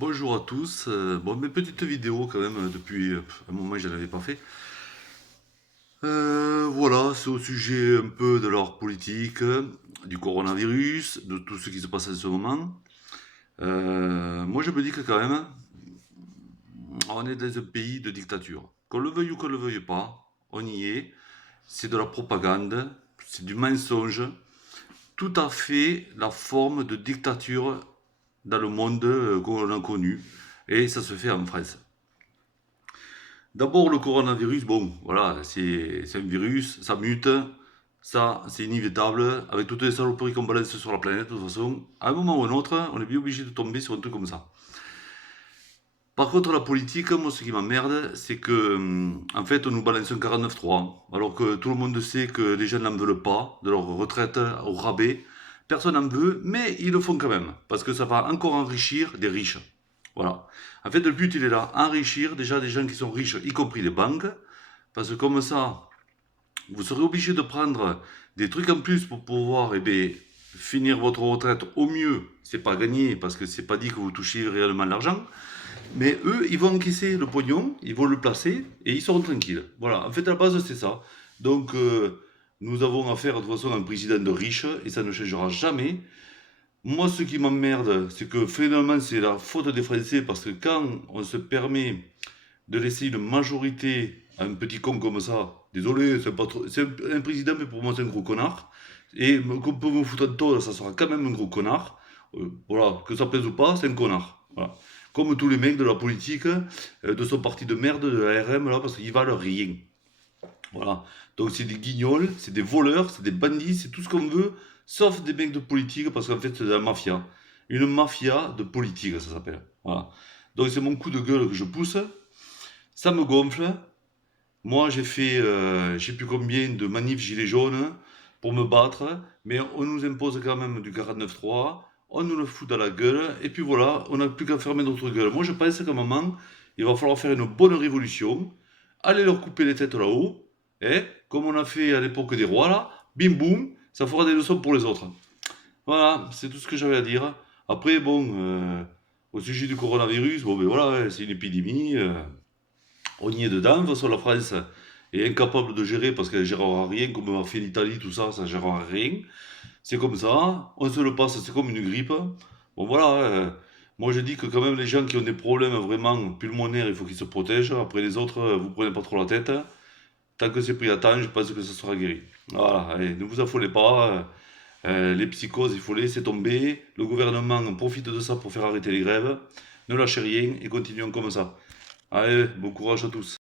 Bonjour à tous. Bon, mes petites vidéos quand même, depuis un moment je n'en avais pas fait. Voilà, c'est au sujet un peu de leur politique, du coronavirus, de tout ce qui se passe en ce moment. Moi je me dis que quand même, on est dans un pays de dictature. Qu'on le veuille ou qu'on le veuille pas, on y est. C'est de la propagande, c'est du mensonge. Tout à fait la forme de dictature dans le monde qu'on a connu. Et ça se fait en France. D'abord, le coronavirus, bon, voilà, c'est un virus, ça mute, ça, c'est inévitable. Avec toutes les saloperies qu'on balance sur la planète, de toute façon, à un moment ou à un autre, on est bien obligé de tomber sur un truc comme ça. Par contre, la politique, moi, ce qui m'emmerde, c'est que, en fait, on nous balance un 49.3, alors que tout le monde sait que les gens n'en veulent pas, de leur retraite au rabais. Personne n'en veut, mais ils le font quand même, parce que ça va encore enrichir des riches. Voilà. En fait, le but, il est là, enrichir déjà des gens qui sont riches, y compris les banques, parce que comme ça, vous serez obligé de prendre des trucs en plus pour pouvoir, eh bien, finir votre retraite au mieux. C'est pas gagné, parce que c'est pas dit que vous touchez réellement l'argent. Mais eux, ils vont encaisser le pognon, ils vont le placer et ils seront tranquilles. Voilà, en fait, à la base, c'est ça. Donc, nous avons affaire de toute façon à un président de riche et ça ne changera jamais. Moi, ce qui m'emmerde, c'est que finalement, c'est la faute des Français parce que quand on se permet de laisser une majorité à un petit con comme ça, désolé, c'est pas trop, c'est un président, mais pour moi, c'est un gros connard. Et qu'on peut me foutre en tôle, ça sera quand même un gros connard. Voilà, que ça plaise ou pas, c'est un connard. Voilà. Comme tous les mecs de la politique, de son parti de merde, de la RM, là, parce qu'ils valent rien. Voilà. Donc c'est des guignols, c'est des voleurs, c'est des bandits, c'est tout ce qu'on veut, sauf des mecs de politique, parce qu'en fait c'est de la mafia. Une mafia de politique, ça s'appelle. Voilà. Donc c'est mon coup de gueule que je pousse. Ça me gonfle. Moi j'ai fait, je sais plus combien de manifs gilets jaunes pour me battre, mais on nous impose quand même du 49.3, on nous le fout dans la gueule, et puis voilà, on n'a plus qu'à fermer notre gueule. Moi je pense qu'à un moment, il va falloir faire une bonne révolution, aller leur couper les têtes là-haut, et comme on a fait à l'époque des rois là, bim boum, ça fera des leçons pour les autres. Voilà, c'est tout ce que j'avais à dire. Après, bon, au sujet du coronavirus, bon ben voilà, c'est une épidémie, on y est dedans. De toute façon, la France est incapable de gérer parce qu'elle ne gérera rien, comme a fait l'Italie, tout ça, ça ne gérera rien. C'est comme ça, on se le passe, c'est comme une grippe. Bon voilà, moi je dis que quand même les gens qui ont des problèmes vraiment pulmonaires, il faut qu'ils se protègent. Après les autres, vous prenez pas trop la tête. Tant que c'est pris à temps, je pense que ça sera guéri. Voilà, allez, ne vous affolez pas. Les psychoses, il faut laisser tomber. Le gouvernement profite de ça pour faire arrêter les grèves. Ne lâchez rien et continuons comme ça. Allez, bon courage à tous.